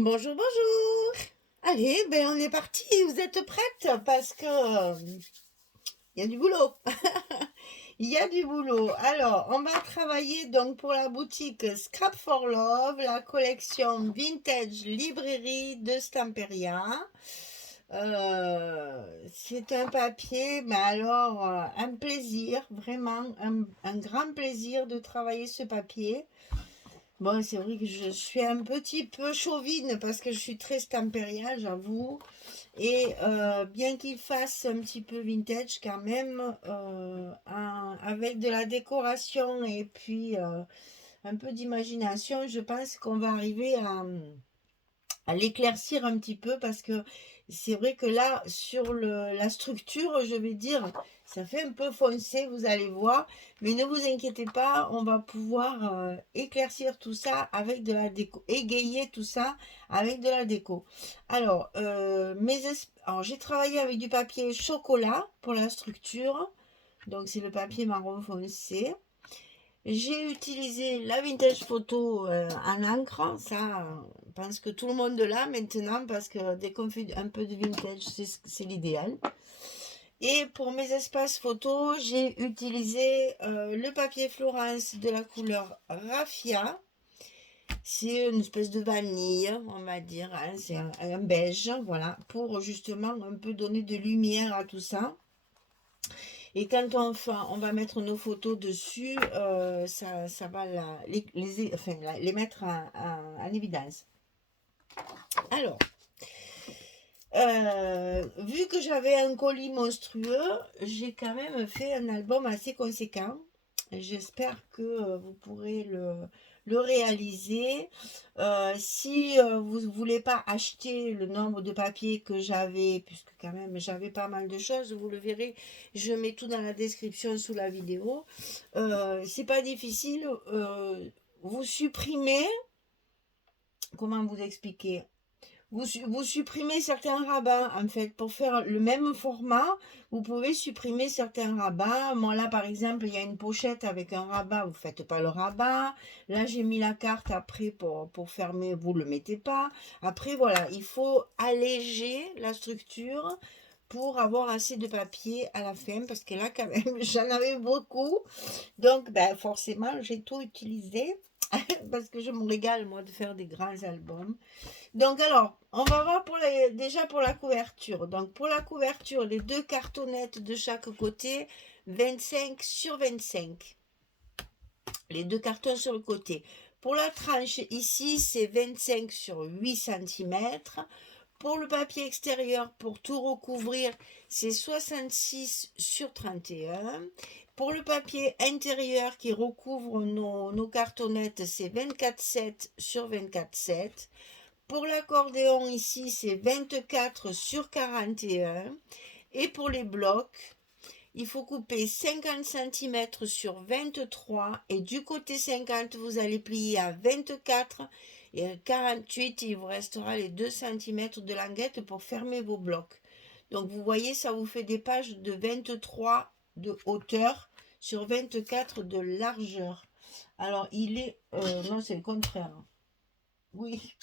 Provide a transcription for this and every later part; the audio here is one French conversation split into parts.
Bonjour, bonjour. Allez, ben on est parti. Vous êtes prêtes? Parce que il y a du boulot. Il y a du boulot. Alors, on va travailler donc pour la boutique Scrap for Love, la collection Vintage Librairie de Stamperia. C'est un papier, mais alors un plaisir, vraiment un grand plaisir de travailler ce papier. Bon, c'est vrai que je suis un petit peu chauvine parce que je suis très Stamperia, j'avoue. Et bien qu'il fasse un petit peu vintage quand même, avec de la décoration et puis un peu d'imagination, je pense qu'on va arriver à l'éclaircir un petit peu parce que c'est vrai que là, sur la structure, je vais dire, ça fait un peu foncé, vous allez voir, mais ne vous inquiétez pas, on va pouvoir éclaircir tout ça avec de la déco, égayer tout ça avec de la déco. Alors, alors j'ai travaillé avec du papier chocolat pour la structure, donc c'est le papier marron foncé. J'ai utilisé la vintage photo en encre, ça, je pense que tout le monde l'a maintenant parce que dès qu'on fait un peu de vintage, c'est l'idéal. Et pour mes espaces photos, j'ai utilisé le papier Florence de la couleur Raffia. C'est une espèce de vanille, on va dire, hein, c'est un beige, voilà, pour justement un peu donner de lumière à tout ça. Et quand on va mettre nos photos dessus, ça va enfin, les mettre en évidence. Alors, vu que j'avais un colis monstrueux, j'ai quand même fait un album assez conséquent. J'espère que vous pourrez le réaliser. Si vous ne voulez pas acheter le nombre de papiers que j'avais, puisque quand même j'avais pas mal de choses, vous le verrez, je mets tout dans la description sous la vidéo. C'est pas difficile. Vous supprimez, comment vous expliquer? Vous supprimez certains rabats, en fait, pour faire le même format, vous pouvez supprimer certains rabats. Moi, là, par exemple, il y a une pochette avec un rabat, vous ne faites pas le rabat. Là, j'ai mis la carte après pour fermer, vous ne le mettez pas. Après, voilà, il faut alléger la structure pour avoir assez de papier à la fin, parce que là, quand même, j'en avais beaucoup. Donc, ben, forcément, j'ai tout utilisé, parce que je me régale, moi, de faire des grands albums. Donc alors, on va voir déjà pour la couverture. Donc pour la couverture, les deux cartonnettes de chaque côté, 25 sur 25. Les deux cartons sur le côté. Pour la tranche ici, c'est 25 sur 8 cm. Pour le papier extérieur, pour tout recouvrir, c'est 66 sur 31. Pour le papier intérieur qui recouvre nos cartonnettes, c'est 24,7 sur 24,7. Pour l'accordéon ici, c'est 24 sur 41. Et pour les blocs, il faut couper 50 cm sur 23. Et du côté 50, vous allez plier à 24. Et à 48, il vous restera les 2 cm de languette pour fermer vos blocs. Donc vous voyez, ça vous fait des pages de 23 de hauteur sur 24 de largeur. Alors il est... non, c'est le contraire. Oui,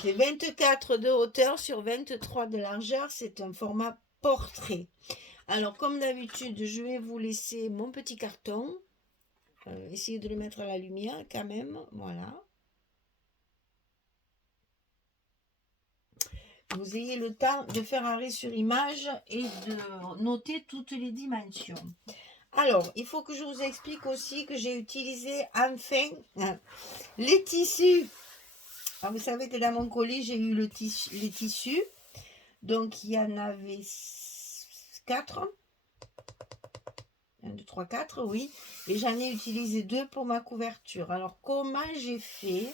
c'est 24 de hauteur sur 23 de largeur, c'est un format portrait. Alors comme d'habitude, je vais vous laisser mon petit carton. Essayez de le mettre à la lumière quand même, voilà. Vous ayez le temps de faire arrêt sur image et de noter toutes les dimensions. Alors, il faut que je vous explique aussi que j'ai utilisé enfin les tissus. Alors, vous savez que dans mon colis, j'ai eu les tissus. Donc, il y en avait 4. 1, 2, 3, 4, oui. Et j'en ai utilisé 2 pour ma couverture. Alors, comment j'ai fait?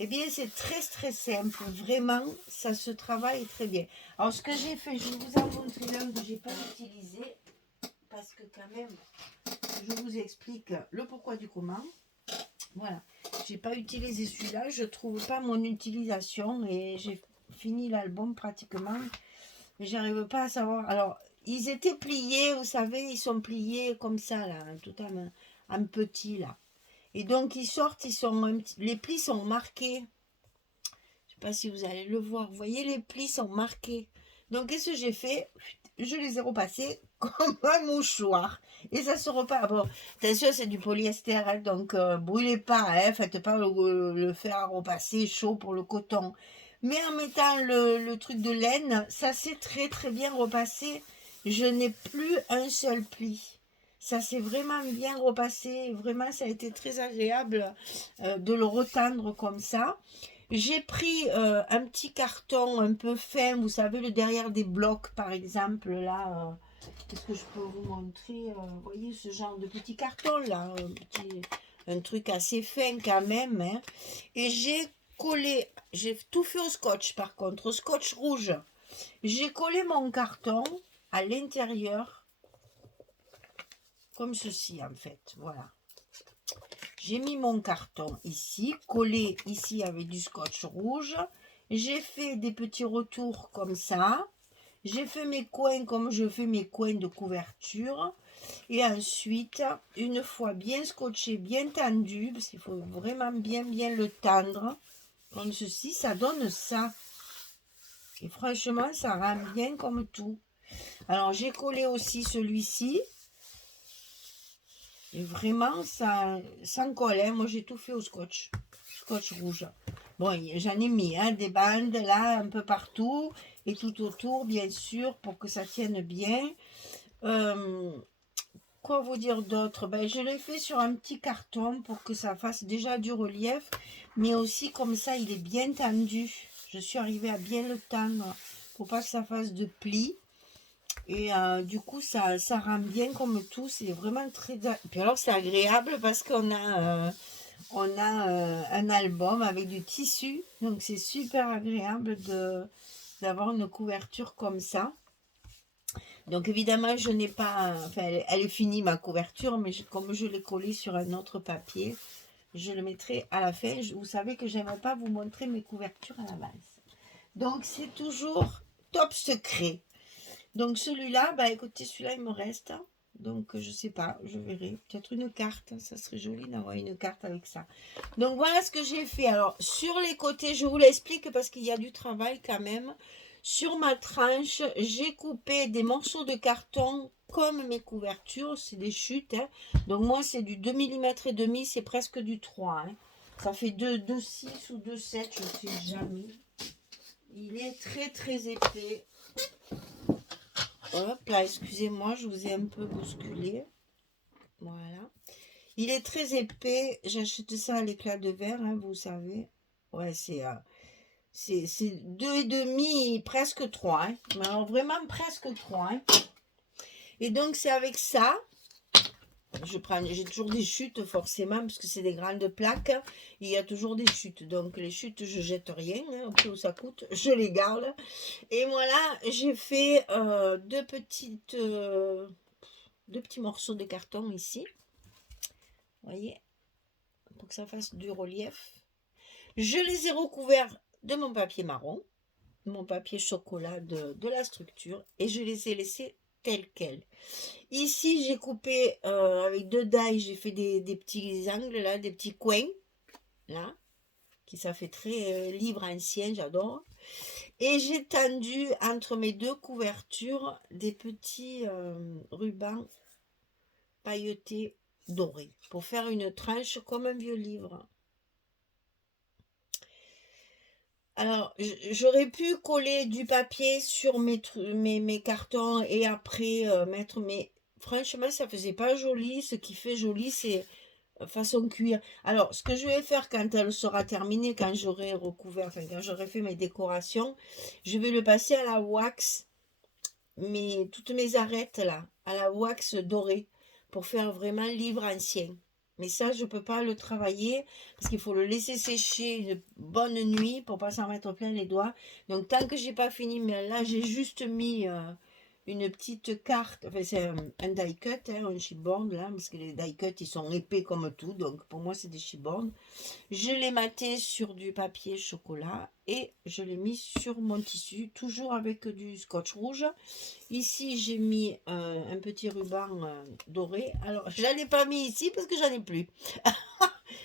Eh bien, c'est très simple. Vraiment, ça se travaille très bien. Alors, ce que j'ai fait, je vais vous en montrer l'un que je n'ai pas utilisé. Parce que quand même, je vous explique le pourquoi du comment. Voilà. J'ai pas utilisé celui-là. Je trouve pas mon utilisation. Et j'ai fini l'album pratiquement. Mais j'arrive pas à savoir. Alors, ils étaient pliés, vous savez, ils sont pliés comme ça, là, tout en petit, là. Et donc, ils sortent, les plis sont marqués. Je sais sais pas si vous allez le voir. Vous voyez, les plis sont marqués. Donc, qu'est-ce que j'ai fait? Je les ai repassés comme un mouchoir. Et ça se repart. Bon, attention, c'est du polyester, hein, donc brûlez pas, hein, faites pas le fer à repasser chaud pour le coton. Mais en mettant le truc de laine, ça s'est très très bien repassé. Je n'ai plus un seul pli. Ça s'est vraiment bien repassé. Vraiment, ça a été très agréable de le retendre comme ça. J'ai pris un petit carton un peu fin, vous savez, le derrière des blocs, par exemple, là. Qu'est-ce que je peux vous montrer? Vous voyez ce genre de petit carton, là. Un truc assez fin quand même. Hein. Et j'ai collé, j'ai tout fait au scotch, par contre, au scotch rouge. J'ai collé mon carton à l'intérieur, comme ceci, en fait. Voilà. J'ai mis mon carton ici, collé ici avec du scotch rouge. J'ai fait des petits retours comme ça. J'ai fait mes coins comme je fais mes coins de couverture. Et ensuite, une fois bien scotché, bien tendu, parce qu'il faut vraiment bien le tendre, comme ceci, ça donne ça. Et franchement, ça rend bien comme tout. Alors, j'ai collé aussi celui-ci. Et vraiment, ça colle. Hein. Moi, j'ai tout fait au scotch. Scotch rouge. Bon, j'en ai mis hein, des bandes là, un peu partout. Et tout autour, bien sûr, pour que ça tienne bien. Quoi vous dire d'autre? Ben, je l'ai fait sur un petit carton pour que ça fasse déjà du relief. Mais aussi, comme ça, il est bien tendu. Je suis arrivée à bien le tendre pour pas que ça fasse de plis. Et du coup, ça rend bien comme tout. C'est vraiment très... Et puis alors, c'est agréable parce qu'on a, un album avec du tissu. Donc, c'est super agréable d'avoir une couverture comme ça. Donc, évidemment, je n'ai pas... Enfin, elle est finie, ma couverture. Mais comme je l'ai collée sur un autre papier, je le mettrai à la fin. Vous savez que je n'aimerais pas vous montrer mes couvertures à l'avance. Donc, c'est toujours top secret. Donc celui-là, bah écoutez, celui-là il me reste. Donc je sais pas, je verrai. Peut-être une carte, ça serait joli d'avoir une carte avec ça. Donc voilà ce que j'ai fait. Alors sur les côtés, je vous l'explique parce qu'il y a du travail quand même. Sur ma tranche, j'ai coupé des morceaux de carton comme mes couvertures, c'est des chutes. Hein. Donc moi c'est du 2 mm et demi, c'est presque du 3. Hein. Ça fait 2,6 ou 2,7, je ne sais jamais. Il est très très épais. Hop là, excusez-moi, je vous ai un peu bousculé. Voilà. Il est très épais. J'achète ça à l'éclat de verre, hein, vous savez. Ouais, c'est 2,5, presque 3. Hein. Mais alors vraiment presque 3. Hein. Et donc c'est avec ça. J'ai toujours des chutes forcément parce que c'est des grandes plaques. Il y a toujours des chutes. Donc les chutes, je jette rien. Hein, au prix où ça coûte, je les garde. Et voilà, j'ai fait deux petits morceaux de carton ici. Vous voyez, pour que ça fasse du relief. Je les ai recouverts de mon papier marron, mon papier chocolat de la structure, et je les ai laissés tels quels. Ici, j'ai coupé avec 2 die, j'ai fait des petits angles là, des petits coins, là, qui ça fait très livre ancien, j'adore. Et j'ai tendu entre mes 2 couvertures des petits rubans pailletés dorés pour faire une tranche comme un vieux livre. Alors, j'aurais pu coller du papier sur mes cartons et après mettre mes... Franchement, ça faisait pas joli. Ce qui fait joli, c'est façon cuir. Alors, ce que je vais faire quand elle sera terminée, quand j'aurai recouvert, enfin, quand j'aurai fait mes décorations, je vais le passer à la wax, toutes mes arêtes là, à la wax dorée, pour faire vraiment livre ancien. Mais ça, je ne peux pas le travailler parce qu'il faut le laisser sécher une bonne nuit pour pas s'en mettre plein les doigts. Donc, tant que j'ai pas fini, mais là, j'ai juste mis une petite carte. Enfin, c'est un die cut, hein, un chipboard, là, parce que les die cut, ils sont épais comme tout. Donc, pour moi, c'est des chipboards. Je l'ai maté sur du papier chocolat et je l'ai mis sur mon tissu, toujours avec du scotch rouge. Ici, j'ai mis un petit ruban doré. Alors, je n'en ai pas mis ici parce que j'en ai plus.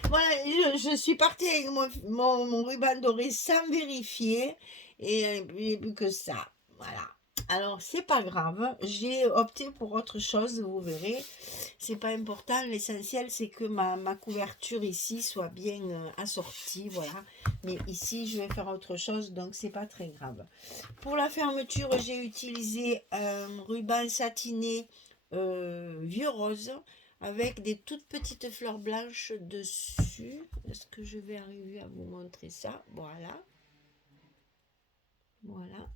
Voilà, je suis partie avec mon ruban doré sans vérifier. Et plus que ça. Voilà. Alors, c'est pas grave. J'ai opté pour autre chose, vous verrez. C'est pas important. L'essentiel, c'est que ma couverture ici soit bien assortie. Voilà. Mais ici, je vais faire autre chose, donc c'est pas très grave. Pour la fermeture, j'ai utilisé un ruban satiné vieux rose avec des toutes petites fleurs blanches dessus. Est-ce que je vais arriver à vous montrer ça? Voilà. Voilà.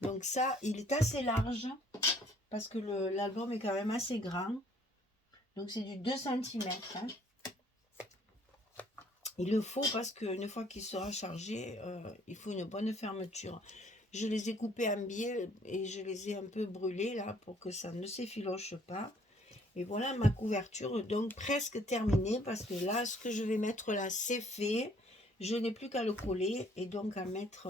Donc ça, il est assez large parce que l'album est quand même assez grand. Donc c'est du 2 cm. Hein. Il le faut parce qu'une fois qu'il sera chargé, il faut une bonne fermeture. Je les ai coupés en biais et je les ai un peu brûlés là pour que ça ne s'effiloche pas. Et voilà ma couverture donc presque terminée parce que là, ce que je vais mettre là, c'est fait. Je n'ai plus qu'à le coller et donc à mettre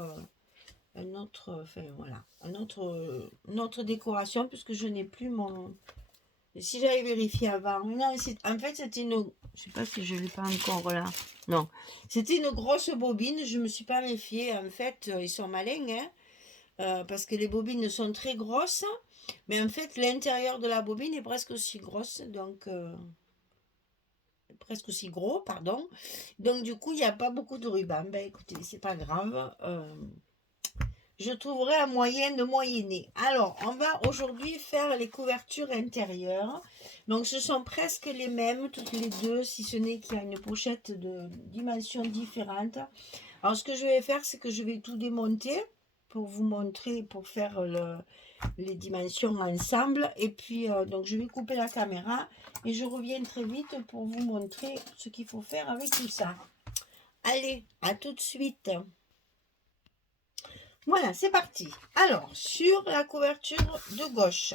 un autre, enfin voilà, une autre décoration puisque je n'ai plus mon... Si j'avais vérifié avant, non, en fait c'était une, je sais pas si je l'ai pas encore là, non, c'était une grosse bobine, je me suis pas méfiée, en fait ils sont malins, hein, parce que les bobines sont très grosses, mais en fait l'intérieur de la bobine est presque aussi grosse, donc presque aussi gros, pardon, donc du coup il n'y a pas beaucoup de ruban, ben écoutez, c'est pas grave, je trouverai un moyen de moyenner. Alors, on va aujourd'hui faire les couvertures intérieures. Donc, ce sont presque les mêmes, toutes les deux, si ce n'est qu'il y a une pochette de dimensions différentes. Alors, ce que je vais faire, c'est que je vais tout démonter pour vous montrer, pour faire les dimensions ensemble. Et puis, donc, je vais couper la caméra et je reviens très vite pour vous montrer ce qu'il faut faire avec tout ça. Allez, à tout de suite. Voilà, c'est parti. Alors, sur la couverture de gauche,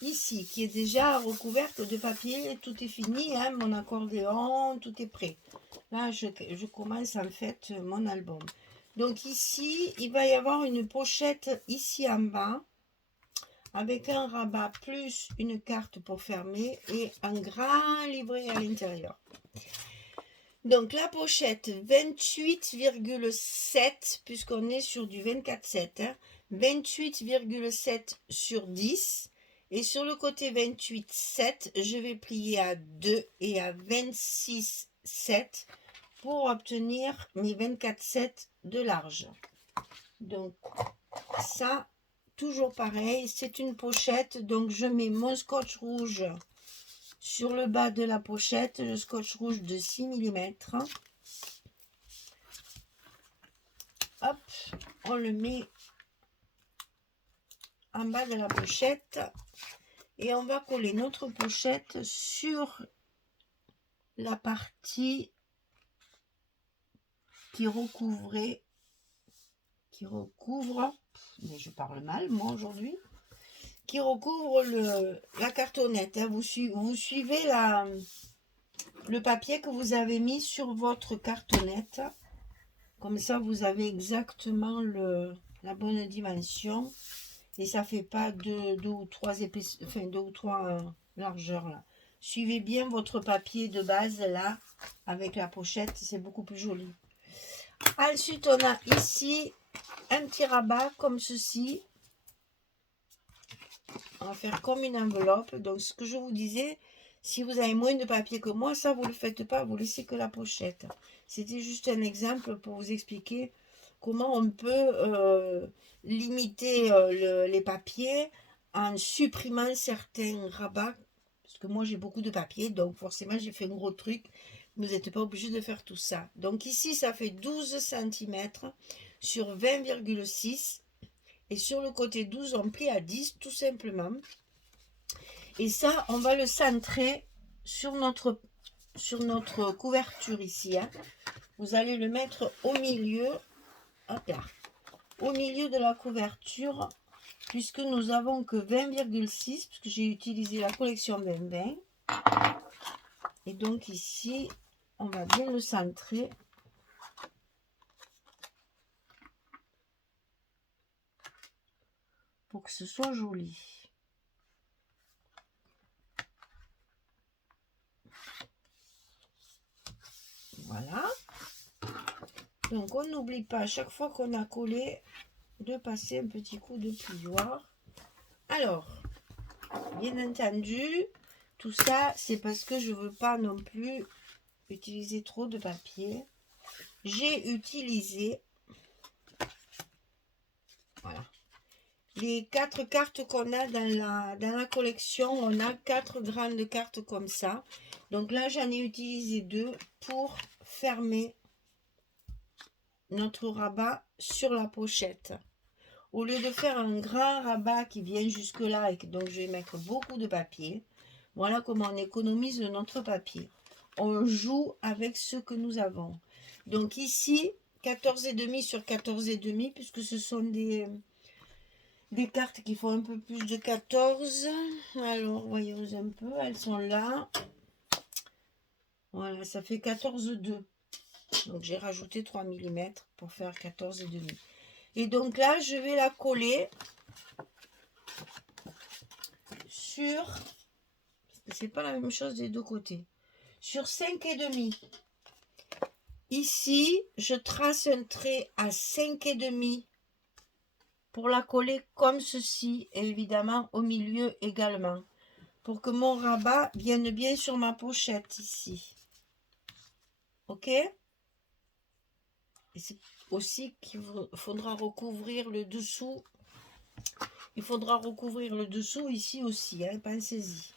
ici, qui est déjà recouverte de papier, tout est fini, hein, mon accordéon, tout est prêt. Là, je commence en fait mon album. Donc ici, il va y avoir une pochette ici en bas, avec un rabat plus une carte pour fermer et un grand livret à l'intérieur. Donc la pochette 28,7 puisqu'on est sur du 24,7 hein, 28,7 sur 10 et sur le côté 28,7 je vais plier à 2 et à 26,7 pour obtenir mes 24,7 de large. Donc ça toujours pareil, c'est une pochette, donc je mets mon scotch rouge sur le bas de la pochette, le scotch rouge de 6 mm. Hop, on le met en bas de la pochette et on va coller notre pochette sur la partie qui recouvre, mais je parle mal moi aujourd'hui, qui recouvre la cartonnette. Hein. Vous suivez le papier que vous avez mis sur votre cartonnette. Comme ça, vous avez exactement la bonne dimension. Et ça fait pas deux ou trois largeurs là. Suivez bien votre papier de base là, avec la pochette, c'est beaucoup plus joli. Ensuite, on a ici un petit rabat comme ceci. On va faire comme une enveloppe. Donc, ce que je vous disais, si vous avez moins de papier que moi, ça, vous ne le faites pas, vous laissez que la pochette. C'était juste un exemple pour vous expliquer comment on peut limiter les papiers en supprimant certains rabats. Parce que moi, j'ai beaucoup de papier, donc forcément, j'ai fait un gros truc. Vous n'êtes pas obligé de faire tout ça. Donc ici, ça fait 12 cm sur 20,6 et sur le côté 12 on plie à 10 tout simplement et ça on va le centrer sur notre couverture ici hein. Vous allez le mettre au milieu, hop là, au milieu de la couverture puisque nous avons que 20,6 puisque j'ai utilisé la collection 2020 et donc ici on va bien le centrer. Pour que ce soit joli. Donc on n'oublie pas à chaque fois qu'on a collé de passer un petit coup de plioir. Alors, bien entendu, tout ça c'est parce que je veux pas non plus utiliser trop de papier. J'ai utilisé, voilà, les 4 cartes qu'on a dans la collection. On a 4 grandes cartes comme ça. Donc là, j'en ai utilisé 2 pour fermer notre rabat sur la pochette. Au lieu de faire un grand rabat qui vient jusque là et que donc je vais mettre beaucoup de papier, voilà comment on économise notre papier. On joue avec ce que nous avons. Donc ici, 14,5 sur 14,5, puisque ce sont des cartes qui font un peu plus de 14. Alors, voyons un peu, elles sont là. Voilà, ça fait 14,2. Donc, j'ai rajouté 3 mm pour faire 14,5. Et donc là, je vais la coller sur... C'est pas la même chose des deux côtés. Sur 5,5. Ici, je trace un trait à 5,5 pour la coller comme ceci, et évidemment au milieu également, pour que mon rabat vienne bien sur ma pochette ici. Ok? Et c'est aussi qu'il faudra recouvrir le dessous. Il faudra recouvrir le dessous ici aussi, hein, pensez-y.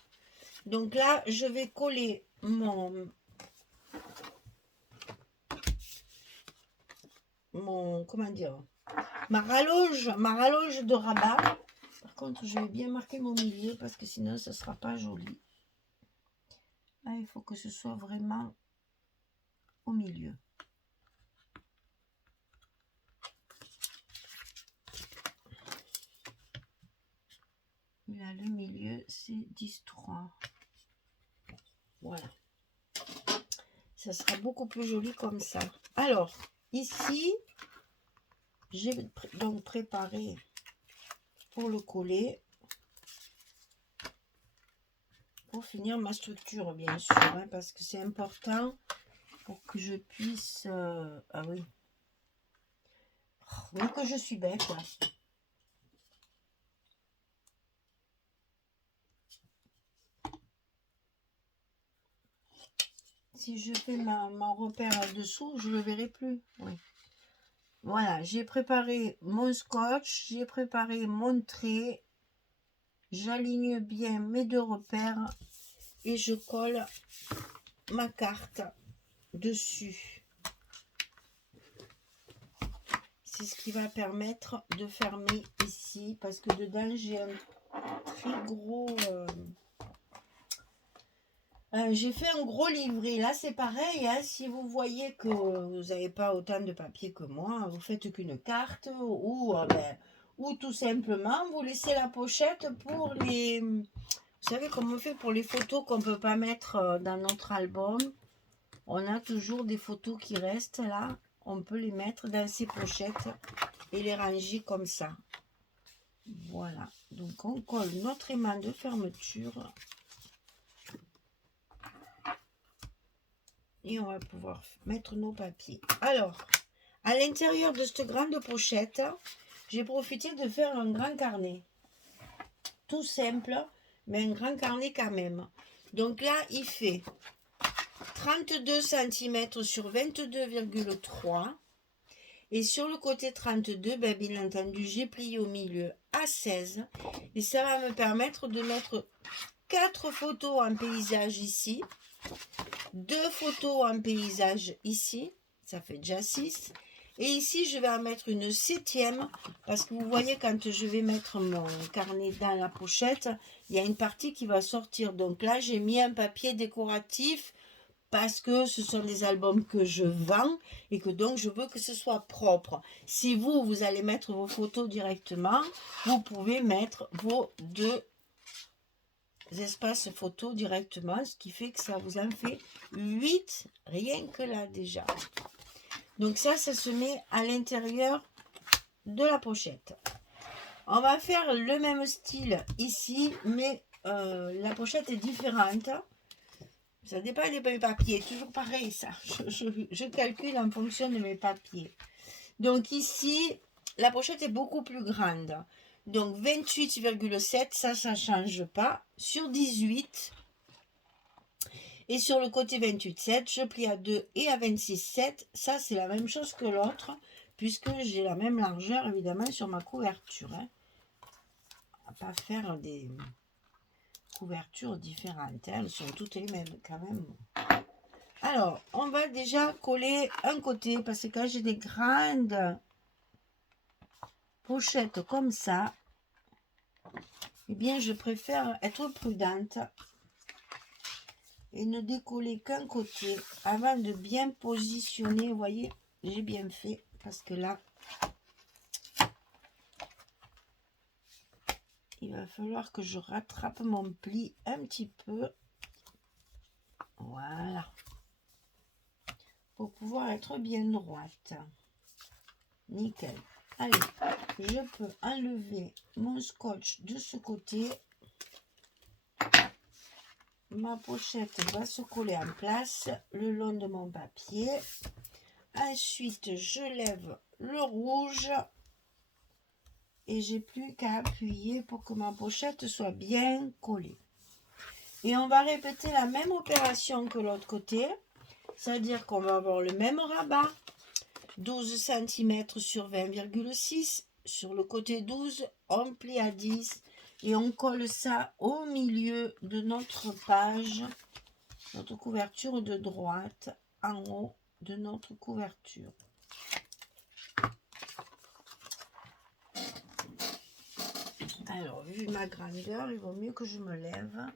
Donc là, je vais coller comment dire, ma rallonge de rabat. Par contre, je vais bien marquer mon milieu parce que sinon, ce ne sera pas joli. Là, il faut que ce soit vraiment au milieu. Là, le milieu, c'est 10,3. Voilà. Ça sera beaucoup plus joli comme ça. Alors, ici, j'ai donc préparé pour le coller. Pour finir ma structure, bien sûr, hein, parce que c'est important pour que je puisse... ah oui. Mais que je suis bête, là. Si je fais mon repère dessous, je ne le verrai plus. Oui. Voilà, j'ai préparé mon scotch, j'ai préparé mon trait. J'aligne bien mes 2 repères et je colle ma carte dessus. C'est ce qui va permettre de fermer ici, parce que dedans j'ai un très gros... j'ai fait un gros livret. Là, c'est pareil. Hein, si vous voyez que vous n'avez pas autant de papier que moi, vous faites qu'une carte ou tout simplement, vous laissez la pochette pour les... Vous savez comment on fait pour les photos qu'on ne peut pas mettre dans notre album. On a toujours des photos qui restent là. On peut les mettre dans ces pochettes et les ranger comme ça. Voilà. Donc, on colle notre aimant de fermeture. Et on va pouvoir mettre nos papiers. Alors, à l'intérieur de cette grande pochette, j'ai profité de faire un grand carnet. Tout simple, mais un grand carnet quand même. Donc là, il fait 32 cm sur 22,3. Et sur le côté 32, ben, bien entendu, j'ai plié au milieu à 16. Et ça va me permettre de mettre 4 photos en paysage ici. 2 photos en paysage ici, ça fait déjà 6. Et ici, je vais en mettre une 7e, parce que vous voyez, quand je vais mettre mon carnet dans la pochette, il y a une partie qui va sortir. Donc là, j'ai mis un papier décoratif, parce que ce sont des albums que je vends, et que donc je veux que ce soit propre. Si vous allez mettre vos photos directement, vous pouvez mettre vos 2 espaces photos directement, ce qui fait que ça vous en fait 8 rien que là déjà. Donc ça se met à l'intérieur de la pochette. On va faire le même style ici, mais la pochette est différente. Ça dépend des papiers, toujours pareil ça. Je calcule en fonction de mes papiers. Donc ici, la pochette est beaucoup plus grande. Donc 28,7, ça ne change pas. Sur 18, et sur le côté 28,7, je plie à 2 et à 26,7. Ça, c'est la même chose que l'autre, puisque j'ai la même largeur, évidemment, sur ma couverture. Hein. On ne va pas faire des couvertures différentes. Hein. Elles sont toutes les mêmes, quand même. Alors, on va déjà coller un côté, parce que quand j'ai des grandes pochettes comme ça, eh bien, je préfère être prudente et ne décoller qu'un côté avant de bien positionner. Vous voyez, j'ai bien fait, parce que là, il va falloir que je rattrape mon pli un petit peu. Voilà. Pour pouvoir être bien droite. Nickel. Allez, je peux enlever mon scotch de ce côté. Ma pochette va se coller en place le long de mon papier. Ensuite, je lève le rouge et j'ai plus qu'à appuyer pour que ma pochette soit bien collée. Et on va répéter la même opération que l'autre côté, c'est-à-dire qu'on va avoir le même rabat, 12 cm sur 20,6. Sur le côté 12, on plie à 10 et on colle ça au milieu de notre page, notre couverture de droite, en haut de notre couverture. Alors, vu ma grandeur, il vaut mieux que je me lève.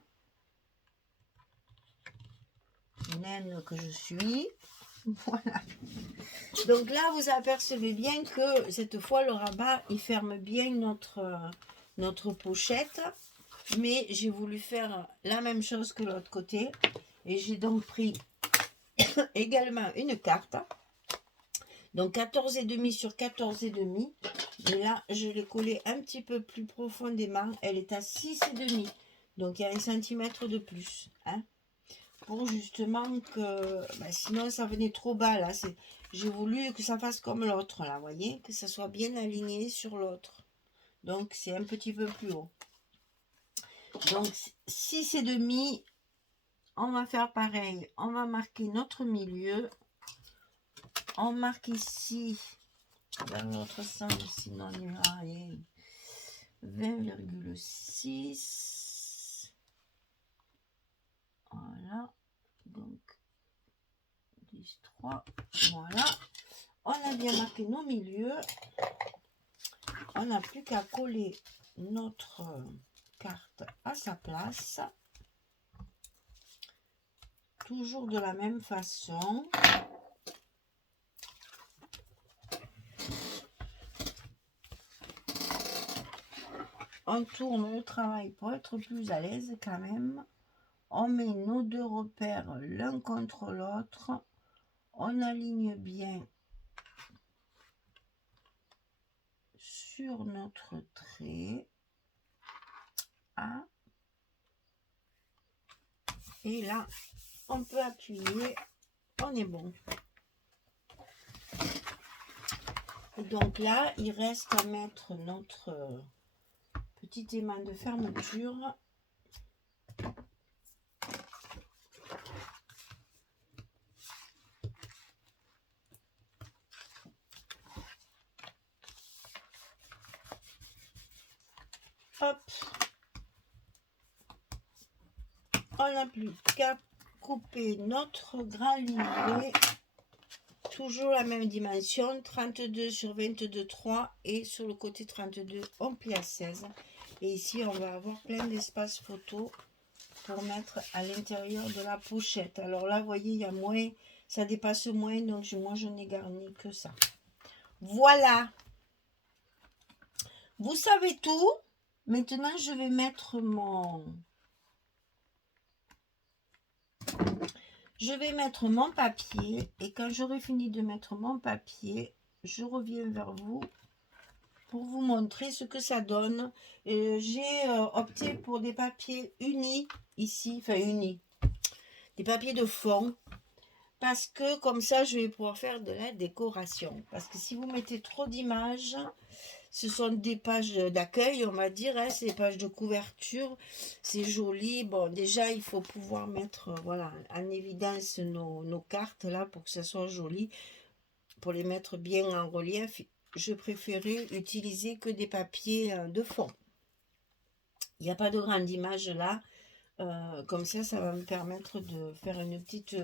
Naine que je suis. Voilà. Donc là, vous apercevez bien que cette fois, le rabat, il ferme bien notre pochette. Mais j'ai voulu faire la même chose que l'autre côté. Et j'ai donc pris également une carte. Donc 14,5 sur 14,5. Et là, je l'ai collée un petit peu plus profondément. Elle est à 6,5. Donc il y a 1 centimètre de plus. Hein, pour justement que... sinon, ça venait trop bas là. J'ai voulu que ça fasse comme l'autre là. Vous voyez, que ça soit bien aligné sur l'autre. Donc c'est un petit peu plus haut. Donc 6,5. On va faire pareil. On va marquer notre milieu. On marque ici, dans l'autre sens, sinon il n'y aura rien. 20,6. Voilà. Donc, 10,3. Voilà. On a bien marqué nos milieux. On n'a plus qu'à coller notre carte à sa place. Toujours de la même façon. On tourne le travail pour être plus à l'aise quand même. On met nos deux repères l'un contre l'autre. On aligne bien sur notre trait. Et là, on peut appuyer. On est bon. Donc là, il reste à mettre notre petit aimant de fermeture. Hop. On n'a plus qu'à couper notre grand livret. Toujours la même dimension, 32 sur 22,3 et sur le côté 32, on plie à 16. Et ici, on va avoir plein d'espace photo pour mettre à l'intérieur de la pochette. Alors là, vous voyez, il y a moins, ça dépasse moins, donc moi, je n'ai garni que ça. Voilà. Vous savez tout. Maintenant, je vais mettre mon papier et quand j'aurai fini de mettre mon papier, je reviens vers vous pour vous montrer ce que ça donne. J'ai opté pour des papiers unis ici, enfin unis. des papiers de fond. Parce que comme ça, je vais pouvoir faire de la décoration. Parce que si vous mettez trop d'images, ce sont des pages d'accueil, on va dire, hein, c'est des pages de couverture, c'est joli. Bon, déjà, il faut pouvoir mettre voilà, en évidence nos cartes là pour que ça soit joli, pour les mettre bien en relief. Je préférais utiliser que des papiers de fond. Il n'y a pas de grande image là. Comme ça va me permettre de faire une petite,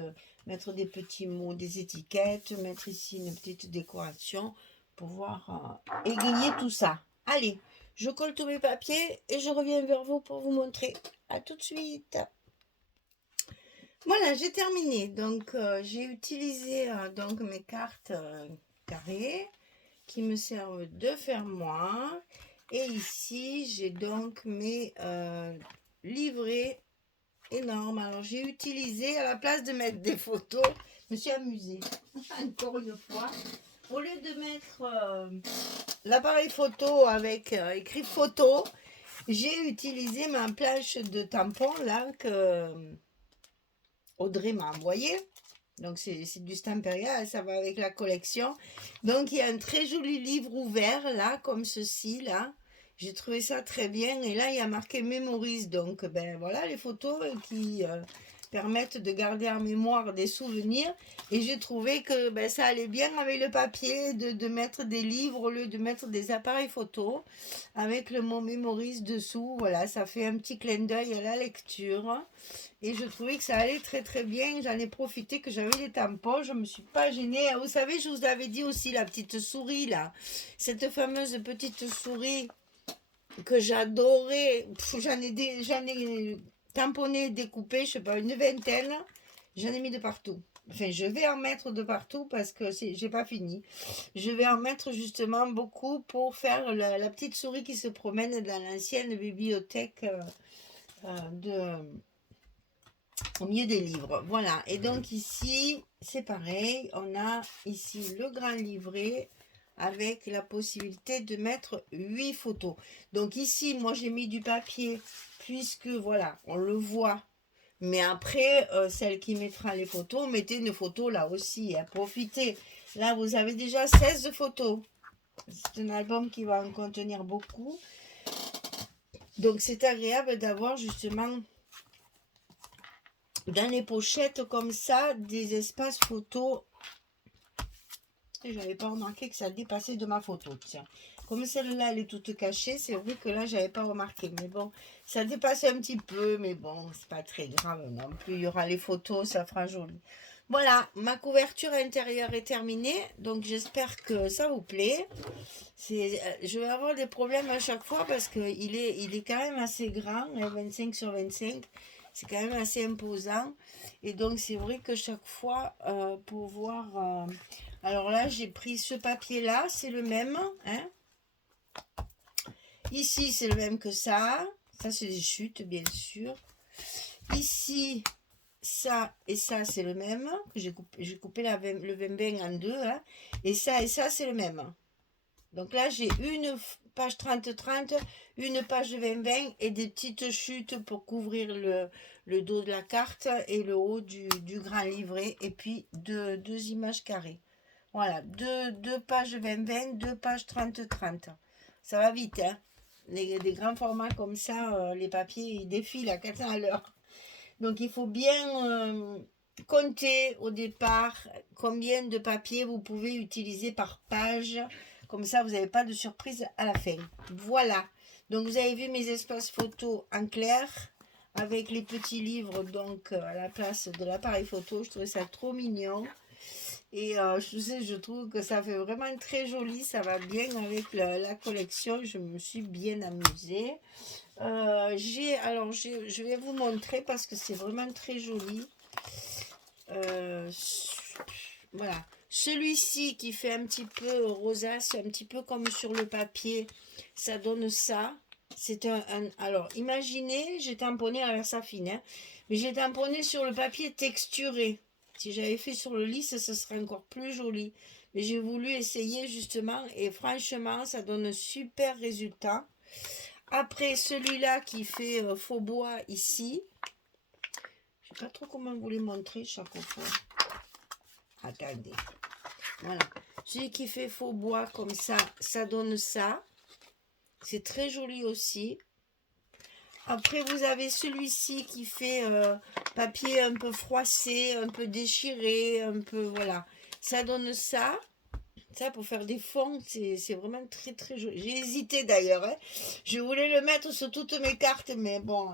mettre des petits mots, des étiquettes, mettre ici une petite décoration, pouvoir égayer tout ça. Allez, je colle tous mes papiers et je reviens vers vous pour vous montrer. À tout de suite. Voilà, j'ai terminé. Donc, j'ai utilisé donc mes cartes carrées qui me servent de fermoir. Et ici, j'ai donc mes livrets énormes. Alors, j'ai utilisé, à la place de mettre des photos, je me suis amusée, encore une fois. Au lieu de mettre l'appareil photo avec écrit photo, j'ai utilisé ma planche de tampon là que Audrey m'a envoyé. Donc c'est du Stamperia, ça va avec la collection. Donc il y a un très joli livre ouvert là, comme ceci là. J'ai trouvé ça très bien. Et là il y a marqué Memories. Donc ben voilà les photos qui permettent de garder en mémoire des souvenirs. Et j'ai trouvé que ben, ça allait bien avec le papier de mettre des livres au lieu de mettre des appareils photo. Avec le mot Memories dessous. Voilà, ça fait un petit clin d'œil à la lecture. Et je trouvais que ça allait très très bien. J'en ai profité que j'avais les tampons. Je ne me suis pas gênée. Vous savez, je vous avais dit aussi la petite souris là. Cette fameuse petite souris que j'adorais. J'en ai tamponné, découpé, je sais pas, une vingtaine. J'en ai mis de partout. Enfin, je vais en mettre de partout parce que j'ai pas fini. Je vais en mettre justement beaucoup pour faire la petite souris qui se promène dans l'ancienne bibliothèque au milieu des livres. Voilà. Et donc ici, c'est pareil. On a ici le grand livret avec la possibilité de mettre 8 photos. Donc ici, moi, j'ai mis du papier puisque, voilà, on le voit. Mais après, celle qui mettra les photos, mettez une photo là aussi. Hein, profitez. Là, vous avez déjà 16 photos. C'est un album qui va en contenir beaucoup. Donc, c'est agréable d'avoir justement dans les pochettes comme ça des espaces photos. Et j'avais pas remarqué que ça dépassait de ma photo, tiens. Comme celle-là elle est toute cachée, c'est vrai que là j'avais pas remarqué, mais bon, ça dépasse un petit peu, mais bon, c'est pas très grave non plus. Il y aura les photos, ça fera joli. Voilà, ma couverture intérieure est terminée, donc j'espère que ça vous plaît. Je vais avoir des problèmes à chaque fois parce qu'il est quand même assez grand, 25 sur 25. C'est quand même assez imposant. Et donc, c'est vrai que chaque fois, pour voir... alors là, j'ai pris ce papier-là, c'est le même. Hein. Ici, c'est le même que ça. Ça, c'est des chutes, bien sûr. Ici, ça et ça, c'est le même. J'ai coupé le bembeng en deux. Hein. Et ça, c'est le même. Donc là, j'ai une page 30-30, une page 20-20 et des petites chutes pour couvrir le dos de la carte et le haut du grand livret. Et puis deux images carrées. Voilà, deux pages 20-20, deux pages 30-30. Ça va vite, hein. Des grands formats comme ça, les papiers, ils défilent à 400 à l'heure. Donc, il faut bien compter au départ combien de papiers vous pouvez utiliser par page. Comme ça, vous n'avez pas de surprise à la fin. Voilà. Donc, vous avez vu mes espaces photos en clair avec les petits livres donc à la place de l'appareil photo. Je trouvais ça trop mignon. Et je trouve que ça fait vraiment très joli. Ça va bien avec la collection. Je me suis bien amusée. Je vais vous montrer parce que c'est vraiment très joli. Voilà. Celui-ci qui fait un petit peu rosace, un petit peu comme sur le papier, ça donne ça. C'est alors, imaginez, j'ai tamponné avec sa fine, hein, mais j'ai tamponné sur le papier texturé. Si j'avais fait sur le lisse, ce serait encore plus joli. Mais j'ai voulu essayer justement et franchement, ça donne un super résultat. Après, celui-là qui fait faux bois ici, sais pas trop comment vous les montrer chaque fois. Attendez. Voilà. Celui qui fait faux bois comme ça donne ça. C'est très joli aussi. Après, vous avez celui-ci qui fait papier un peu froissé, un peu déchiré, un peu, voilà. Ça donne ça. Ça, pour faire des fonds, c'est vraiment très, très joli. J'ai hésité d'ailleurs, hein. Je voulais le mettre sur toutes mes cartes, mais bon,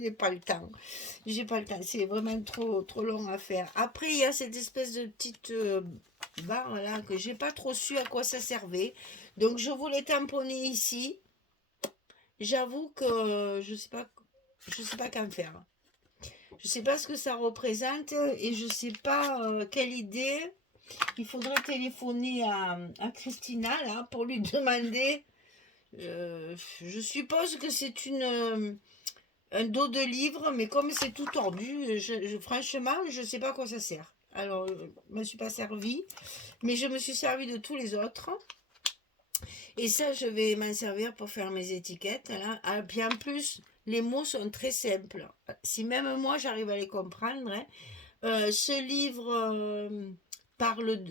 j'ai pas le temps. J'ai pas le temps. C'est vraiment trop, trop long à faire. Après, il y a cette espèce de petite barre là que j'ai pas trop su à quoi ça servait. Donc, je voulais tamponner ici. J'avoue que je sais pas qu'en faire. Je sais pas ce que ça représente et je sais pas quelle idée. Il faudrait téléphoner à Christina là pour lui demander. Je suppose que c'est un dos de livre, mais comme c'est tout tordu, franchement, je sais pas à quoi ça sert. Alors, je me suis pas servi, mais je me suis servi de tous les autres. Et ça, je vais m'en servir pour faire mes étiquettes. Là. Ah, puis en plus, les mots sont très simples. Si même moi, j'arrive à les comprendre. Hein. Ce livre parle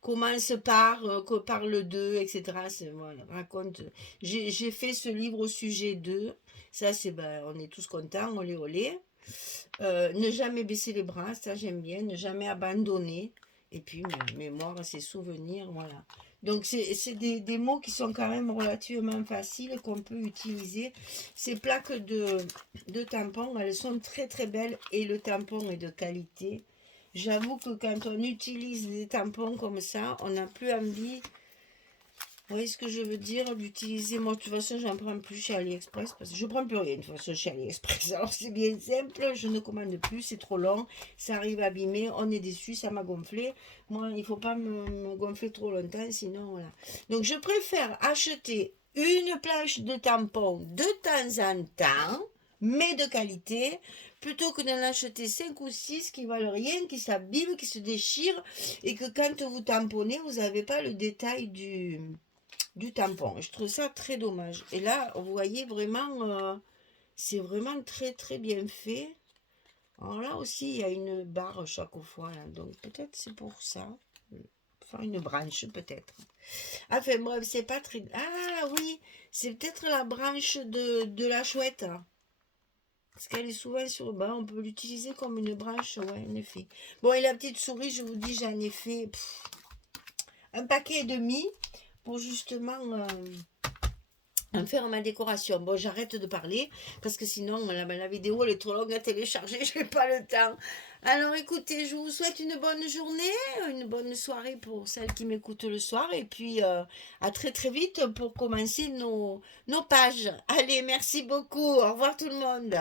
commence par, parle de, etc. Voilà, raconte. J'ai fait ce livre au sujet de. Ça, c'est ben, on est tous contents, olé olé. Ne jamais baisser les bras, ça j'aime bien. Ne jamais abandonner. Et puis, mémoire, ses souvenirs, voilà. Donc, c'est des mots qui sont quand même relativement faciles qu'on peut utiliser. Ces plaques de tampons, elles sont très très belles et le tampon est de qualité. J'avoue que quand on utilise des tampons comme ça, on n'a plus envie, vous voyez ce que je veux dire, d'utiliser. Moi, de toute façon, j'en prends plus chez AliExpress parce que je prends plus rien de toute façon chez AliExpress. Alors, c'est bien simple, je ne commande plus, c'est trop long, ça arrive abîmé, on est déçu, ça m'a gonflé. Moi, il ne faut pas me gonfler trop longtemps, sinon, voilà. Donc, je préfère acheter une planche de tampons de temps en temps, mais de qualité, plutôt que d'en acheter 5 ou 6 qui valent rien, qui s'abîment, qui se déchirent, et que quand vous tamponnez, vous n'avez pas le détail du tampon. Je trouve ça très dommage. Et là, vous voyez vraiment, c'est vraiment très très bien fait. Alors là aussi, il y a une barre chaque fois. Là. Donc peut-être c'est pour ça. Enfin, une branche peut-être. Enfin bref, c'est pas très... Ah oui, c'est peut-être la branche de la chouette. Là. Parce qu'elle est souvent sur le bas. On peut l'utiliser comme une branche, ouais, en effet. Bon, et la petite souris, je vous dis, j'en ai fait un paquet et demi pour justement... faire ma décoration. Bon, j'arrête de parler parce que sinon la vidéo elle est trop longue à télécharger, je n'ai pas le temps. Alors écoutez, je vous souhaite une bonne journée, une bonne soirée pour celles qui m'écoutent le soir et puis à très très vite pour commencer nos pages. Allez, merci beaucoup, au revoir tout le monde.